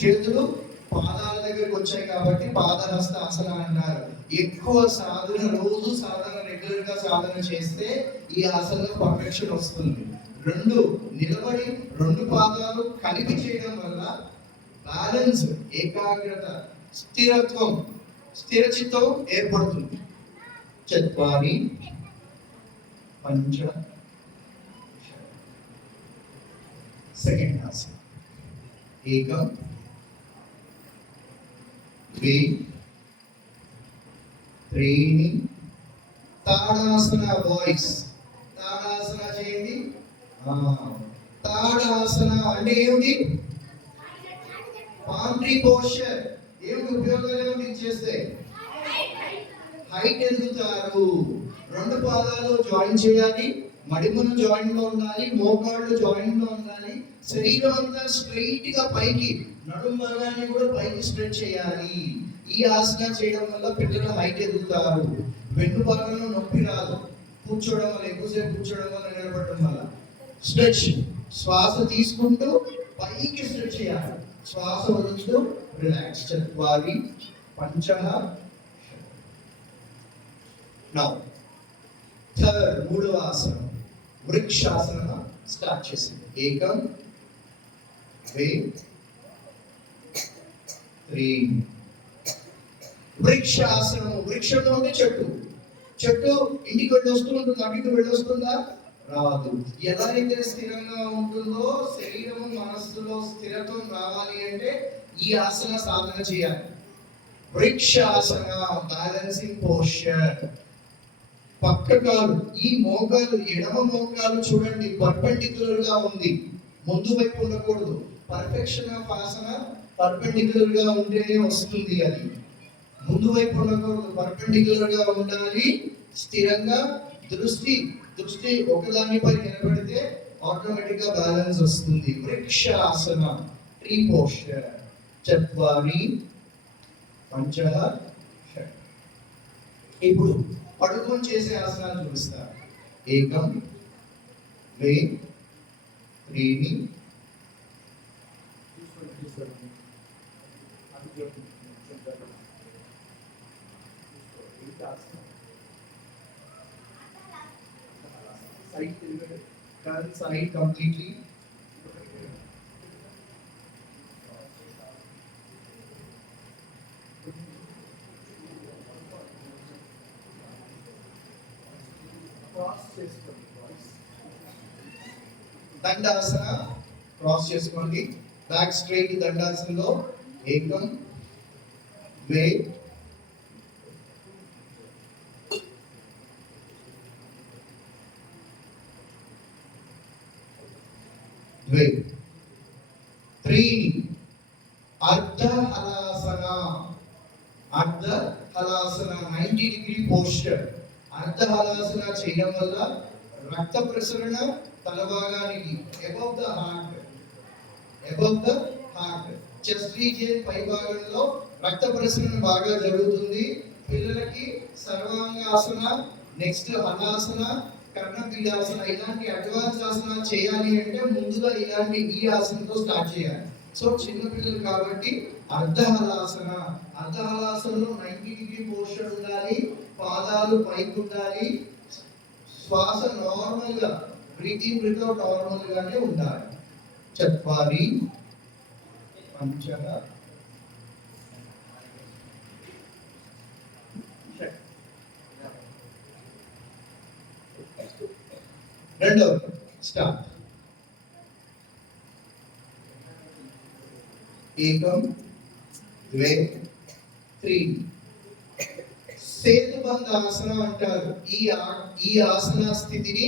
చేతులు పాదాల దగ్గరికి వచ్చాయి కాబట్టి పాదహస్త ఆసన అంటారు. ఎక్కువ సాధన, రోజు సాధన, రెగ్యులర్ గా సాధన చేస్తే ఈ ఆసనలో పర్ఫెక్షన్ వస్తుంది. రెండు, నిలబడి రెండు పాదాలు కలిపి చేయడం వల్ల బ్యాలెన్స్, ఏకాగ్రత, స్థిరత్వం, స్థిరచిత్తం ఏర్పడుతుంది. చత్వారి పంచ. సెకండ్ ఆసన ఏకం ద్వి త్రీని. తాడాసన వాయిస్, తాడాసన చేయండి. తాడాసన అంటే ఏమిటి? Pantry posture. ఏమిటి ఉపయోగాలు ఏమిటి చేస్తే? హైట్ ఎదుగుతారు. రెండు పాదాలు జాయిన్ చేయాలి, మడిమను జాయిన్ లో ఉండాలి, మోకాళ్ళు జాయిన్ లో ఉండాలి, శరీరం అంతా స్ట్రైట్ గా పైకి, నడుము భాగాన్ని కూడా పైకి స్ట్రెచ్ చేయాలి. ఈ ఆసన చేయడం వల్ల పిల్లలు హైట్ ఎదుగుతారు. వెన్ను భాగంలో నొప్పి రాదు. కూర్చోవడం వల్ల, ఎక్కువసేపు కూర్చోవడం వల్ల, నిలబడడం వల్ల స్ట్రెచ్. శ్వాస తీసుకుంటూ పైకి స్ట్రెచ్ చేయాలి, శ్వాస వదులుతూ రిలాక్స్. చత్వారి పంచ. నౌ థర్డ్, మూడవ ఆసనం వృక్షాసన స్టార్ట్ చేసింది. ఏకం ద్వి త్రీ. వృక్షాసనము. వృక్షంలో ఉంటే చెట్టు. చెట్టు ఇంటికి వెళ్ళి వస్తుంటుంది, అటుకు వెళ్ళి వస్తుందా? రాదు. ఎలా అయితే స్థిరంగా ఉంటుందో శరీరము, మనస్సులో స్థిరత్వం రావాలి అంటే ఈ ఆసన సాధన చేయాలి. వృక్షాసన, బ్యాలెన్సింగ్ పోస్చర్. పక్క కాలు, ఈ మోకాలు, ఎడమ మోకాలు చూడండి పర్పెండిక్యులర్ గా ఉంది, ముందు వైపు ఉండకూడదు. పర్ఫెక్షన్ ఆఫ్ ఆసన పర్పెండిక్యులర్ గా ఉంటేనే వస్తుంది. అది ముందు వైపు ఉండకూడదు, పర్పెండిక్యులర్ గా ఉండాలి. స్థిరంగా దృష్టి ఒకదానిపై నిలబడితే ఆటోమేటిక్ గా బ్యాలెన్స్ వస్తుంది. వృక్షాసన, ట్రీ పోస్చర్. చత్వారి పంచ. ఇప్పుడు పడుకొని చేసే ఆసనాలు చూపిస్తారు. ఏకం ద్వి త్రీని. Side completely. దండాసన క్రాస్ చేసుకోండి. Back straight. దండాసనలో ఏకం ద్వి ద్వి త్రీని. అర్ధ హలాసన. అర్ధ హలాసన 90 డిగ్రీ పోస్చర్. అర్ధ హలాసన చేయడం వల్ల రక్త ప్రసరణ తల భాగానికి above the heart, chest region పై భాగంలో రక్త ప్రసరణ బాగా జరుగుతుంది. పిల్లలకి సర్వాంగాసన, నెక్స్ట్ హలాసన, కర్ణపీడాసన, ఇలాంటి అడ్వాన్స్ ఆసనాలు చేయాలి అంటే ముందుగా ఇలాంటి ఈ ఆసనతో స్టార్ట్ చేయాలి. సో చిన్నపిల్లలు కాబట్టి అర్ధహలాసన. అర్ధహలాసనలో 90 డిగ్రీ పోస్చర్ ఉండాలి, పాదాలు పైకి ఉండాలి, శ్వాస నార్మల్ గా, బ్రీతింగ్ వితౌట్ నార్మల్ గానే ఉండాలి. చత్వారి పంచ. రెండో స్టార్ట్. ఏకం ద్వి త్రీ. సేతుబంధ ఆసన అంటారు. ఈ ఆసన స్థితిని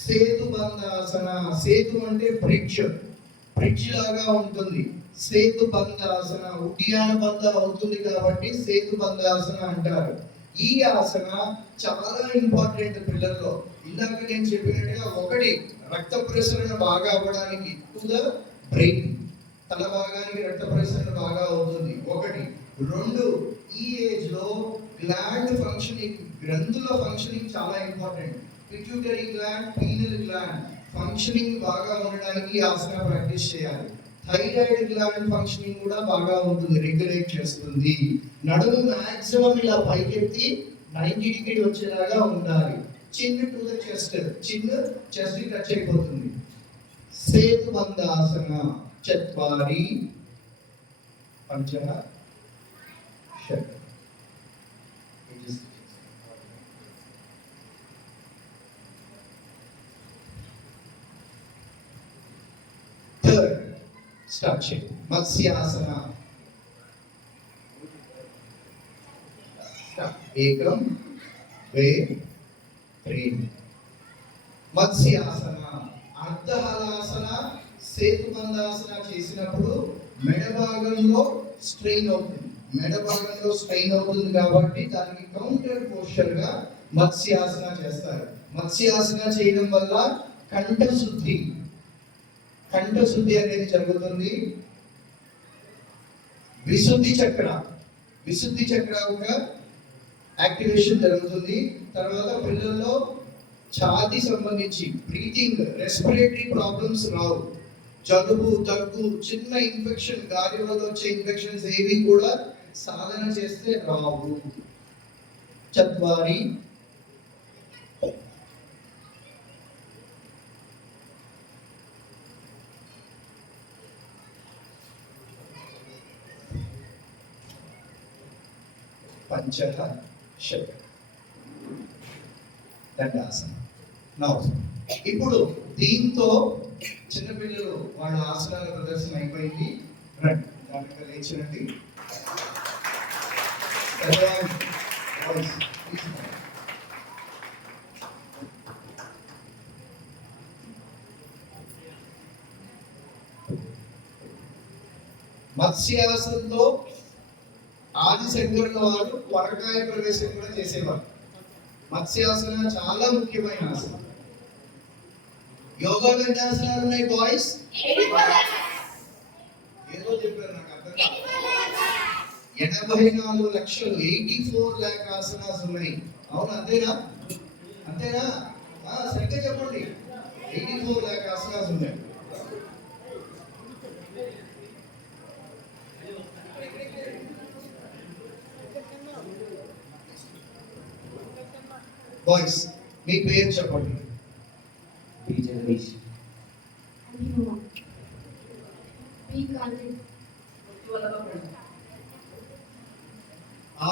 సేతుబంధ ఆసన. సేతు అంటే బ్రిడ్జ్ లాగా ఉంటుంది. సేతుబంధ ఆసన ఉడ్యాన బంధ అవుతుంది కాబట్టి సేతుబంధ ఆసన అంటారు. ఈ ఆసన చాలా ఇంపార్టెంట్ పిల్లల్లో. ఇందాక నేను చెప్పినట్టుగా, ఒకటి రక్త ప్రసరణ బాగా అవ్వడానికి, టు ద బ్రెయిన్, తల భాగానికి రక్త ప్రసరణ బాగా అవుతుంది ఒకటి. రెండు, ఈ ఏజ్ లో గ్లాండ్ ఫంక్షనింగ్, గ్రంథుల ఫంక్షనింగ్ చాలా important. Pituitary gland, penal gland functioning బాగా ఉండడానికి ఆసన ప్రాక్టీస్ చేయాలి. థైరాయిడ్ గ్లాండ్ ఫంక్షనింగ్ కూడా బాగా ఉంటుంది, రెగ్యులేట్ చేస్తుంది. నడుము మాక్సిమం ఇలా పైకెత్తి 90 డిగ్రీ వచ్చేలాగా ఉండాలి. చిన్న టు ద చెస్ట్, చిన్న చెస్ట్ టచ్ అయిపోతుంది. సేతుబంధాసన చత్వారి పంచః షట్. థర్డ్ స్టార్ట్ చేయండి. మత్స్యాసన. ఏకం ద్వే త్రీణి. మత్స్యాసన. అర్ధహలాసన సేతుబంధాసన చేసినప్పుడు మెడ భాగంలో స్ట్రెయిన్ అవుతుంది. మెడ భాగంలో స్ట్రెయిన్ అవుతుంది కాబట్టి దానికి కౌంటర్ పోస్చర్ గా మత్స్యాసన చేస్తారు. మత్స్యాసన చేయడం వల్ల కంఠశుద్ధి అనేది జరుగుతుంది. విశుద్ధి చక్ర ఒక యాక్టివేషన్ జరుగుతుంది. తర్వాత పిల్లల్లో ఛాతీ సంబంధించి బ్రీతింగ్, రెస్పిరేటరీ ప్రాబ్లమ్స్ రావు. జలుబు, దగ్గు, చిన్న ఇన్ఫెక్షన్, గాలి వల్ల వచ్చే ఇన్ఫెక్షన్స్ ఏవి కూడా సాధన చేస్తే రావు. చత్వారి పంచః షట్. దండాసన. ఇప్పుడు దీంతో చిన్నపిల్లలు వాళ్ళ ఆసనాల ప్రదర్శన అయిపోయింది. రండి దాంట్లో లేచిరండి. మత్స్యాసనంతో ఆదిశంకరుల వారు పరకాయ ప్రవేశం కూడా చేసేవారు. మత్స్యాసన చాలా ముఖ్యమైన ఆసనం. యోగాలో ఎన్ని ఆసనాలు ఉన్నాయి బాయ్స్? ఏదో చెప్పారు నాకు అర్థం కాదు. 84 లక్షలు 84 lakh ఆసనాలు ఉన్నాయి. అవును, అంతేనా? సరిగ్గా చెప్పండి. 84 lakh ఆసనాలు ఉన్నాయి. బాయ్స్ మీ పేరు చెప్పండి.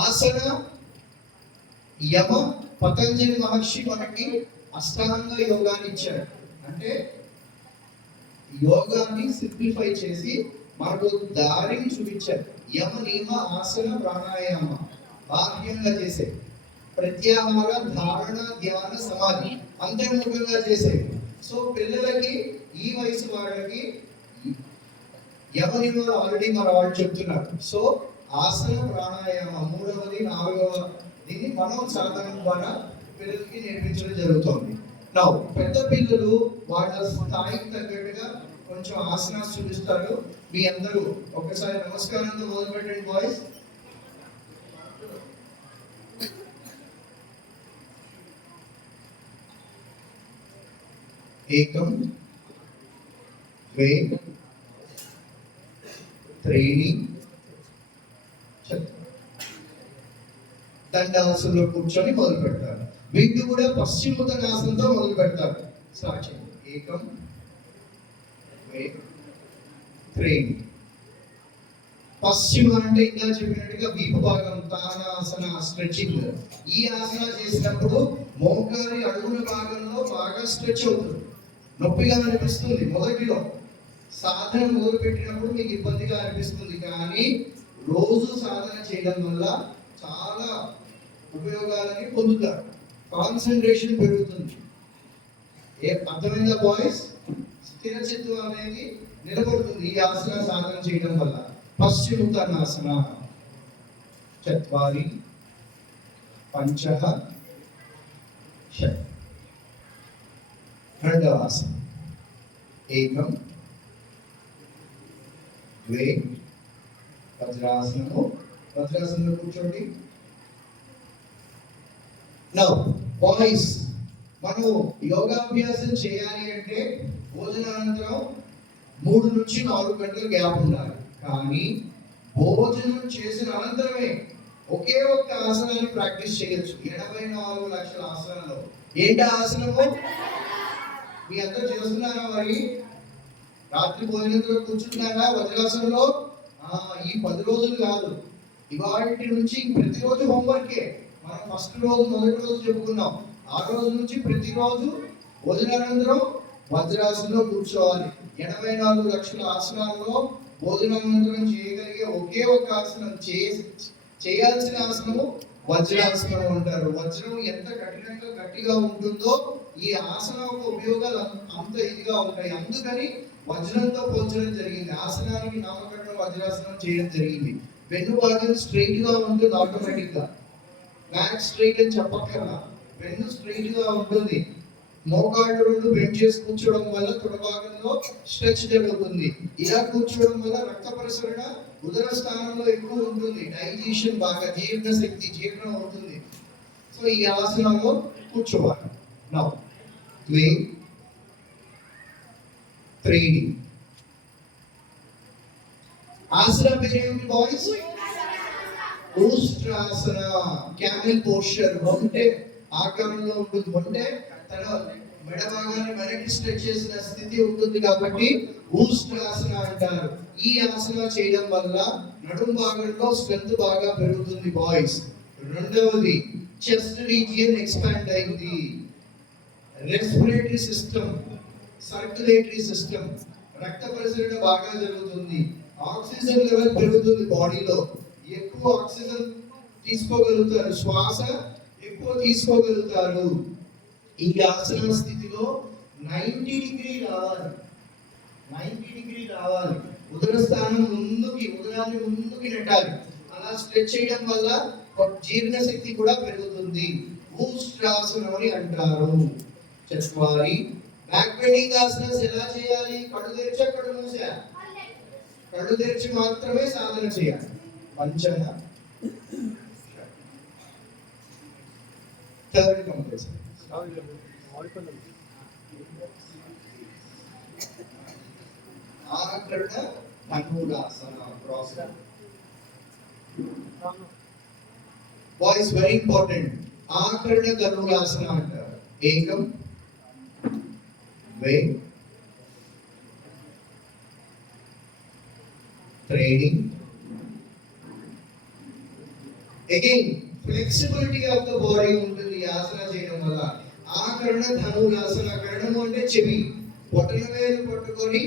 ఆసన యమ పతంజలి మహర్షి మనకి అష్టాంగ యోగాన్ని ఇచ్చాడు. అంటే యోగాన్ని సింప్లిఫై చేసి మనకు దారిని చూపించారు. యమ నియమ ఆసన ప్రాణాయామ బాహ్యంగా చేసే, ప్రత్యాహార ధారణ ధ్యాన సమాధి అంతర్ముఖంగా చేసే. సో పిల్లలకి ఈ వయసు వాళ్ళకి యమ ఆల్రెడీ మన వాళ్ళు చెప్తున్నారు. సో ఆసన ప్రాణాయామ 3వది 4వ దీన్ని మనం సాధన ద్వారా పిల్లలకి నేర్పించడం జరుగుతుంది. నా పెద్ద పిల్లలు వాళ్ళ స్థాయికి తగ్గట్టుగా కొంచెం ఆసనాలు చూపిస్తారు. మీ అందరూ ఒకసారి నమస్కారంతో మొదలు పెట్టండి బాయ్స్. ఏకం ద్వే త్రీణి. దండాసనంలో కూర్చొని మొదలు పెడతారు. వీళ్ళు కూడా పశ్చిమోత్తరాసనంతో మొదలు పెడతారు. స్టార్ట్ చేయండి. ఏకం ద్వే త్రీణి. పశ్చిమ అంటే ఇంకా చెప్పినట్టుగా వీపు భాగం తానాసన స్ట్రెచింగ్. ఈ ఆసన చేసినప్పుడు మోకాలి అడుగుల భాగంలో బాగా స్ట్రెచ్ అవుతుంది. నొప్పిగా అనిపిస్తుంది మొదటిలో. సాధన మొదలు పెట్టినప్పుడు మీకు ఇబ్బందిగా అనిపిస్తుంది, కానీ రోజు సాధన చేయడం వల్ల చాలా ఉపయోగాలని పొందుతారు. కాన్సన్ట్రేషన్ పెరుగుతుంది. అర్థమైందా బాయ్స్? స్థిరచిత్తం అనేది నిలబడుతుంది ఈ ఆసన సాధన చేయడం వల్ల. పశ్చిమోత్తరాసన చత్వారి పంచః షట్. రెండవ ఆసనం ఏకం ద్వే వజ్రాసనము. వజ్రాసనంలో కూర్చోండి. నౌ బాయ్స్, మనం యోగాభ్యాసం చేయాలి అంటే భోజనానంతరం 3 నుంచి 4 గంటల గ్యాప్ ఉండాలి. కానీ భోజనం చేసిన అనంతరమే ఒకే ఒక్క ఆసనాన్ని ప్రాక్టీస్ చేయొచ్చు. 84 లక్షల ఆసనాలు. ఏంటి ఆసనము? మీ అందరూ చేస్తున్నారా? మరి రాత్రి భోజనంతో కూర్చుంటున్నారా వజ్రాసనంలో? ఈ 10 రోజులు కాదు, ఇవాటి నుంచి ప్రతిరోజు హోంవర్కే. మనం ఫస్ట్ రోజు మొదటి రోజు చెప్పుకున్నాం. ఆ రోజు నుంచి ప్రతిరోజు భోజనానంతరం వజ్రాసనంలో కూర్చోవాలి. 84 లక్షల ఆసనాల్లో భోజనానంతరం చేయగలిగే ఒకే ఒక ఆసనం, చేయాల్సిన ఆసనము వజ్రాసనం అంటారు. వజ్రం ఎంత కఠినంగా గట్టిగా ఉంటుందో ఈ ఆసనం యొక్క ఉపయోగాలు అంత ఇదిగా ఉంటాయి. అందుకని వజ్రంతో పోల్చడం జరిగింది. ఆసనానికి నామకరణం వజ్రాసనం చేయడం జరిగింది. వెన్ను భాగం స్ట్రైట్ గా ఉంటుంది ఆటోమేటిక్ గా. బ్యాక్ స్ట్రైట్ అని చెప్పక్కర్లా, వెన్ను స్ట్రైట్ గా ఉంటుంది. మోకాళ్ళు 2 బెండ్ చేసి కూర్చోవడం వల్ల తొడ భాగంలో స్ట్రెచ్ జరుగుతుంది. ఇలా కూర్చోవడం వల్ల రక్త ప్రసరణ ఉదర స్థానంలో ఎక్కువ ఉంటుంది. డైజెషన్ బాగా, జీర్ణ శక్తి, జీర్ణం అవుతుంది. సో ఈ ఆసనంలో కూర్చోవాలి. నౌ 3D ఆసన పేరు ఏమిటి బాయ్స్? ఉస్ట్రాసన. Camel posture. ఒంటె ఆకారంలో ఉంటుంది. ఒంటె తన మెడ భాగాన్ని వెనక్కి స్ట్రెచ్ చేసిన స్థితి ఉంటుంది కాబట్టి ఉస్ట్రాసన అంటారు. ఈ ఆసన చేయడం వల్ల నడుము భాగంలో స్ట్రెంత్ బాగా పెరుగుతుంది బాయ్స్. రెండవది, చెస్ట్ రీజియన్ ఎక్స్పాండ్ అయింది. రెస్పిరేటరీ సిస్టమ్, సర్క్యులేటరీ సిస్టమ్, రక్త ప్రసరణ బాగా జరుగుతుంది. ఆక్సిజన్ లెవెల్ పెరుగుతుంది బాడీలో. ఎక్కువ ఆక్సిజన్ తీసుకోగలుగుతారు, శ్వాస ఎక్కువ తీసుకోగలుగుతారు. ఈ ఆసన స్థితిలో 90 డిగ్రీ రావాలి. 90 డిగ్రీ రావాలి. ఉదర స్థానం ముందుకి, ఉదరాన్ని ముందుకి నెట్టాలి. అలా స్ట్రెచ్ చేయడం వల్ల జీర్ణ శక్తి కూడా పెరుగుతుంది. ఉస్ట్రాసనం అని అంటారు. చత్వారి బ్యాక్ బెండింగ్ ఆసనాస్ ఎలా చేయాలి? కళ్ళు తెరిచా, కళ్ళు మూసా? కళ్ళు తెరిచి మాత్రమే సాధన చేయాలి. పంచమ third compulsory. Akarna Dhanurasana process. Voice very important. Akarna Dhanurasana అంటారు. ఏకం, ద్వే, త్రీణి. Again flexibility of the body ఉంటుంది ఈ ఆసన చేయడం వల్ల. ఆకర్ణ ధనురాసన. కర్ణము అంటే చెవి. బొటన వేలు పట్టుకొని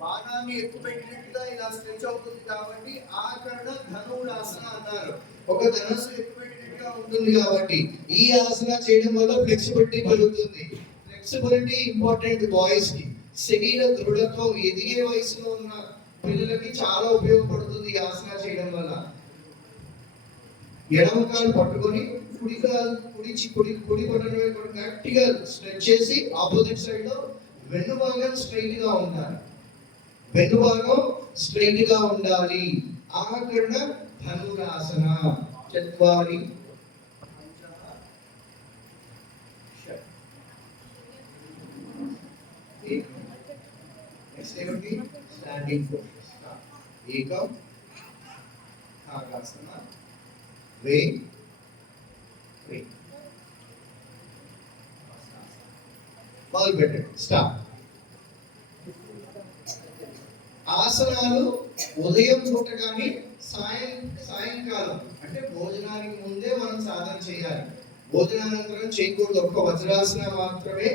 బాణాన్ని ఎక్కువ పెట్టినట్టుగా ఇలా స్ట్రెచ్ అవుతుంది కాబట్టి ఆకర్ణ ధనురాసన అన్నారు. ఒక ధనస్సు ఎక్కువ పెట్టినట్టుగా ఉంటుంది కాబట్టి ఈ ఆసన చేయడం వల్ల ఫ్లెక్సిబిలిటీ పెరుగుతుంది. ఫ్లెక్సిబిలిటీ ఇంపార్టెంట్ బాయ్స్ కి. శరీర దృఢత్వం ఎదిగే వయసులో ఉన్న పిల్లలకి చాలా ఉపయోగపడుతుంది ఈ ఆసన చేయడం వల్ల. ఎడమ కాలు పట్టుకొని కుడి బొటన వేలు గట్టిగా స్ట్రెచ్ చేసి ఆపోజిట్ సైడ్ లో వెన్ను భాగం స్ట్రైట్ గా ఉండాలి. వెన్ను భాగం స్ట్రైట్ గా ఉండాలి. ఆకర్ణ ధనురాసన. చత్వారి స్టాండింగ్ పోస్టర్స్. ఏకం, ఆకాసన, ద్వే, త్రీ. మొదలు పెట్టండి. స్టార్ట్. ఆసనాలు ఉదయం పూట కానీ సాయంకాలం అంటే భోజనానికి ముందే మనం సాధన చేయాలి. భోజనానంతరం చేయకూడదు. ఒక్క వజ్రాసన మాత్రమే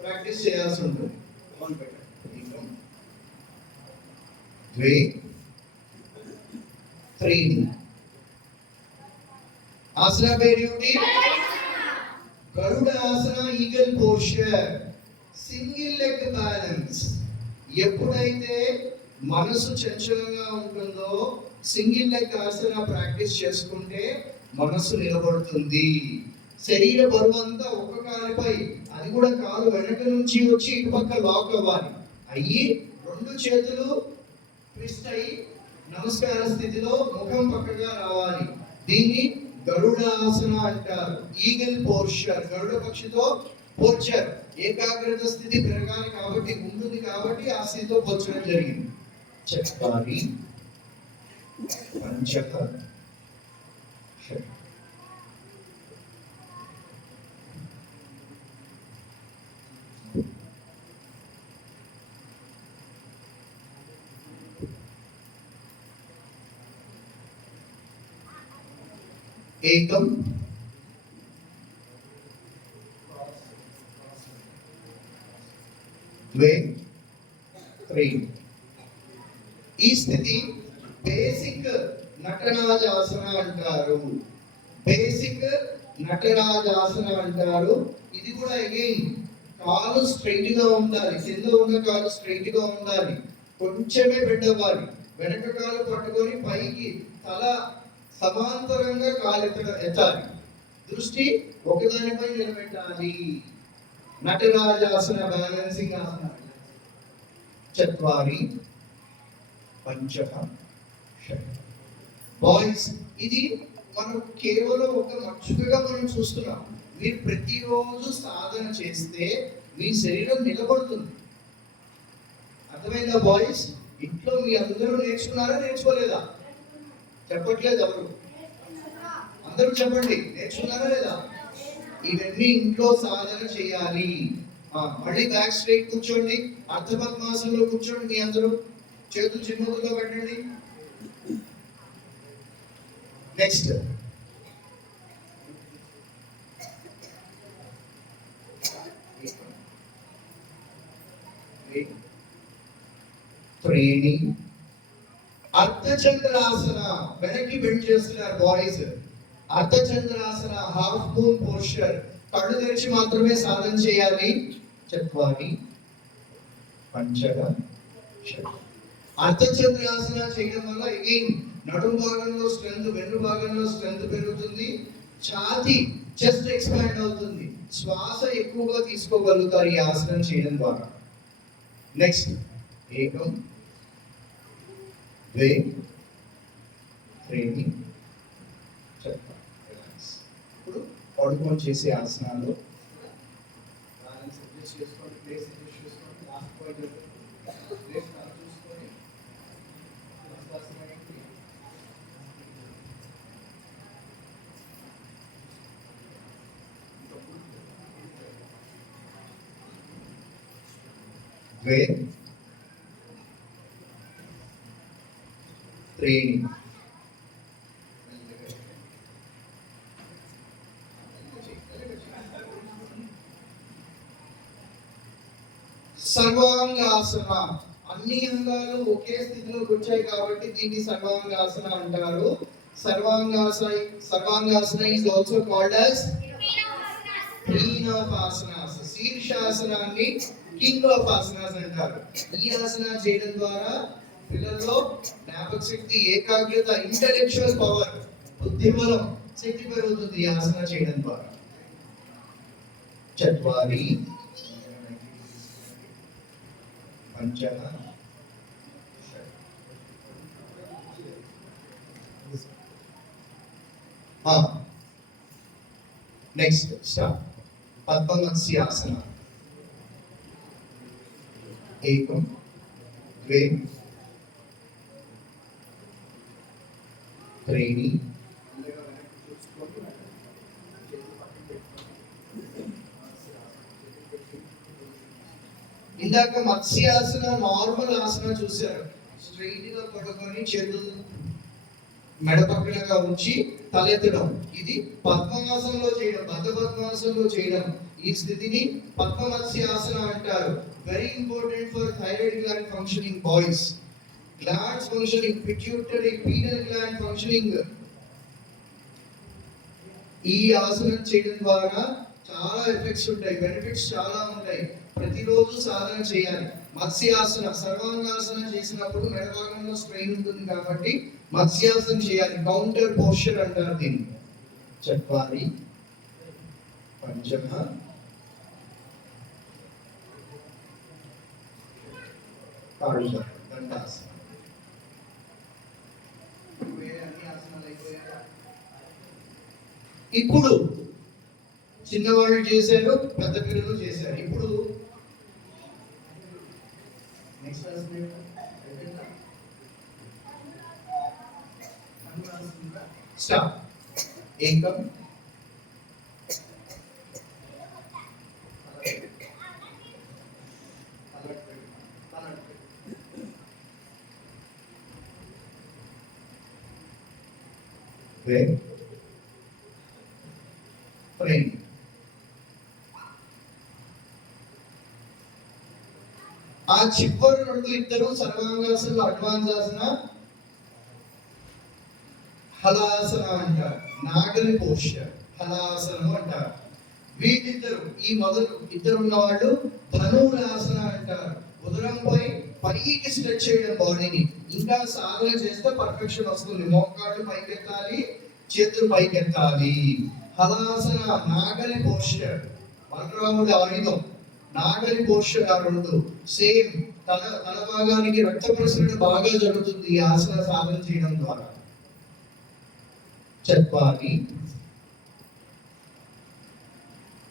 ప్రాక్టీస్ చేయాల్సి ఉంటుంది. మొదలు పెట్టండి. ఏకం, ద్వే, త్రీణి. ఆసన పేరు ఏమిటి? Garuda asana, eagle posture, single leg balance. ఎప్పుడైతే మనసు చంచలంగా ఉంటుందో సింగిల్ లెగ్ ఆసన ప్రాక్టీస్ చేసుకుంటే మనసు నిలబడుతుంది. శరీర బరువంతా ఒక్క కాలుపై, అది కూడా కాలు వెనక నుంచి వచ్చి ఇటుపక్క లాక్ అవ్వాలి. అయ్యి 2 చేతులు ట్విస్ట్ అయ్యి నమస్కార స్థితిలో ముఖం పక్కగా రావాలి. దీన్ని గరుడ ఆసన అంటారు. Eagle posture. గరుడ పక్షితో పోర్చర్, ఏకాగ్రత స్థితి పెరగాలి కాబట్టి, ఉంటుంది కాబట్టి ఆ స్థితితో పోల్చడం జరిగింది. చత్వారి పంచక షట్. ఏకం ద్వే త్రీ. ఈ స్థితి బేసిక్ నటరాజాసన అంటారు. బేసిక్ నటరాజాసన అంటారు. ఇది కూడా అగైన్ కాలు స్ట్రైట్ గా ఉండాలి, కింద ఉన్న కాలు స్ట్రైట్ గా ఉండాలి, కొంచెమే బెండ్ అవ్వాలి. వెనక కాలు పట్టుకొని పైకి తల సమాంతరంగా కాలు ఎత్తాలి, దృష్టి ఒకదానిపై నిలబెట్టాలి. నటరాజాసన, బ్యాలెన్సింగ్ ఆసన. చత్వారి పంచక షట్. బాయ్స్, ఇది మనం కేవలం ఒక మచ్చుకగా మనం చూస్తున్నాం. మీరు ప్రతిరోజు సాధన చేస్తే మీ శరీరం నిలబడుతుంది. అర్థమైందా బాయ్స్? ఇంట్లో మీ అందరూ నేర్చుకున్నారా, నేర్చుకోలేదా? చెప్పట్లేదు ఎవరు? అందరూ చెప్పండి, నేర్చుకున్నారా లేదా? ఇవన్నీ ఇంట్లో సాధన చేయాలి. మళ్ళీ బ్యాక్ స్ట్రైట్ కూర్చోండి, అర్ధపద్మాసనంలో కూర్చోండి. మీ అందరూ చేతులు చిన్నలో పెట్టండి. Next training. అర్ధచంద్రాసన, వెనక్కి బెండ్ చేస్తున్నారు boys. Ardhachandrasana, half moon posture. కళ్ళు తెరిచి మాత్రమే సాధన చేయాలి. చత్వారి పంచక షట్. అర్ధచంద్రాసన చేయడం వల్ల అగైన్ నడుము భాగంలో స్ట్రెంత్, వెన్ను భాగంలో స్ట్రెంత్ పెరుగుతుంది, ఛాతీ చెస్ట్ ఎక్స్పాండ్ అవుతుంది, శ్వాస ఎక్కువగా తీసుకోగలుగుతారు ఈ ఆసనం చేయడం ద్వారా. నెక్స్ట్ ఏకం ద్వే త్రీని చత్వారి. ఇప్పుడు పడుకొని చేసే ఆసనాలు బ్యాలెన్స్ అడ్జస్ట్ చేసుకోండి, ప్లేస్ అడ్జస్ట్ చేసుకోండి. లాస్ట్ పాయింట్ ప్లేస్ చూసుకొని ద్వే త్రీని సర్వాంగాసన. అన్ని అంగాలు ఒకే స్థితిలోకి వచ్చాయి కాబట్టి దీన్ని సర్వాంగాసన అంటారు. Sarvangasana is also called as queen of asanas. శీర్షాసనాన్ని కింగ్ ఆఫ్ ఆసనాస్ అంటారు. ఈ ఆసన చేయడం ద్వారా పిల్లల్లో జ్ఞాపక శక్తి, ఏకాగ్రత, ఇంటెలెక్చువల్ పవర్, బుద్ధిబలం, శక్తి పెరుగుతుంది ఈ ఆసన చేయడం ద్వారా. చత్వారి పంచక నెక్స్ట్ స్టార్ట్. పద్మమత్స్యాసన. ఏకం ద్వే త్రీని. ఇందాక మత్స్యాసన నార్మల్ ఆసన చూశారు. స్ట్రైట్ గా పడుకొని చేతులు మెడ పక్కనగా ఉంచి తలెత్తడం. ఇది పద్మాసనంలో చేయడం, బద్ధ పద్మాసనంలో చేయడం. ఈ స్థితిని పద్మమత్స్యాసన అంటారు. Very important for thyroid gland functioning boys. Glands functioning, pituitary, penal gland functioning. ఈ ఆసనం చేయడం ద్వారా చాలా ఎఫెక్ట్స్ ఉంటాయి, బెనిఫిట్స్ చాలా ఉంటాయి. ప్రతిరోజు సాధన చేయాలి. మత్స్యాసన, సర్వాంగాసన చేసినప్పుడు మెడ భాగంలో స్ట్రెయిన్ ఉంటుంది కాబట్టి మత్స్యాసన చేయాలి. కౌంటర్ పోస్చర్ అంటారు దీన్ని. చత్వారి పంచమ దండాసన. ఇప్పుడు చిన్నవాళ్ళు చేశారు, పెద్ద పిల్లలు చేశారు. ఇప్పుడు స్టాప్. ఏకం ఫ్రేమ్. ఆ చివరి రెండు ఇద్దరు సర్వాంగాసనలు అడ్వాన్స్ ఆసన, హలాసన అంటారు. నాగలి పోస్చర్ హలాసనం అంటారు. వీళ్ళిద్దరు ఈ మొదలు ఇద్దరు ఉన్న వాళ్ళు ధనురాసన అంటారు. ఉదరంపై పైకి స్ట్రెచ్ చేయడం బాడీని. ఇంకా సాధన చేస్తే పర్ఫెక్షన్ వస్తుంది. మోకాళ్ళు పైకెత్తాలి, చేతులు పైకెత్తాలి. హలాసన నాగలి పోస్చర్, బలరాముడి ఆయుధం నాగలి పోస్చర్. ఆ రెండు సేమ్. తల భాగానికి రక్త ప్రసరణ బాగా జరుగుతుంది ఈ ఆసన సాధన చేయడం ద్వారా. చత్వారి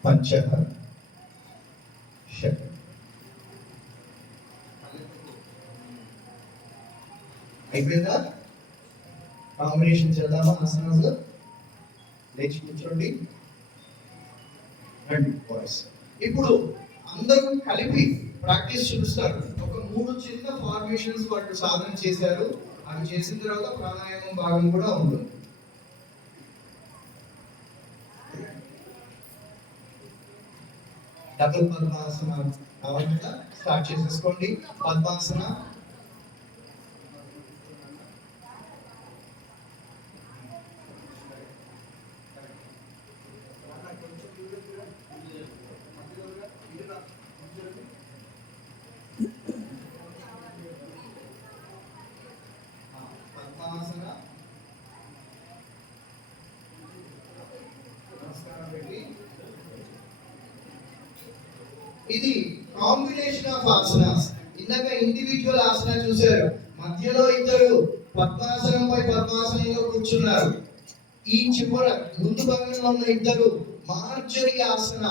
పంచ షట్. అయిపోయిందా? కాంబినేషన్ చేద్దామా ఆసనాలు? లేచి కూర్చోండి. రండి బాయ్స్. ఇప్పుడు అందరూ కలిపి ప్రాక్టీస్ చూపిస్తారు. ఒక 3 చిన్న ఫార్మేషన్స్ వాళ్ళు సాధన చేశారు. అవి చేసిన తర్వాత ప్రాణాయామం భాగం కూడా ఉంటుంది. డబుల్ పద్మాసన కావాలి, స్టార్ట్ చేసేసుకోండి. పద్మాసన, పద్మాసన. నమస్కారం పెట్టి. ఇది కాంబినేషన్ ఆఫ్ ఆసనాస్. ఇందాక ఇండివిజువల్ ఆసన చూశారు. మధ్యలో ఇద్దరు పద్మాసనంపై పద్మాసనంలో కూర్చున్నారు. ఈ చివర ముందు భాగంలో ఉన్న ఇద్దరు మార్జరీ ఆసన.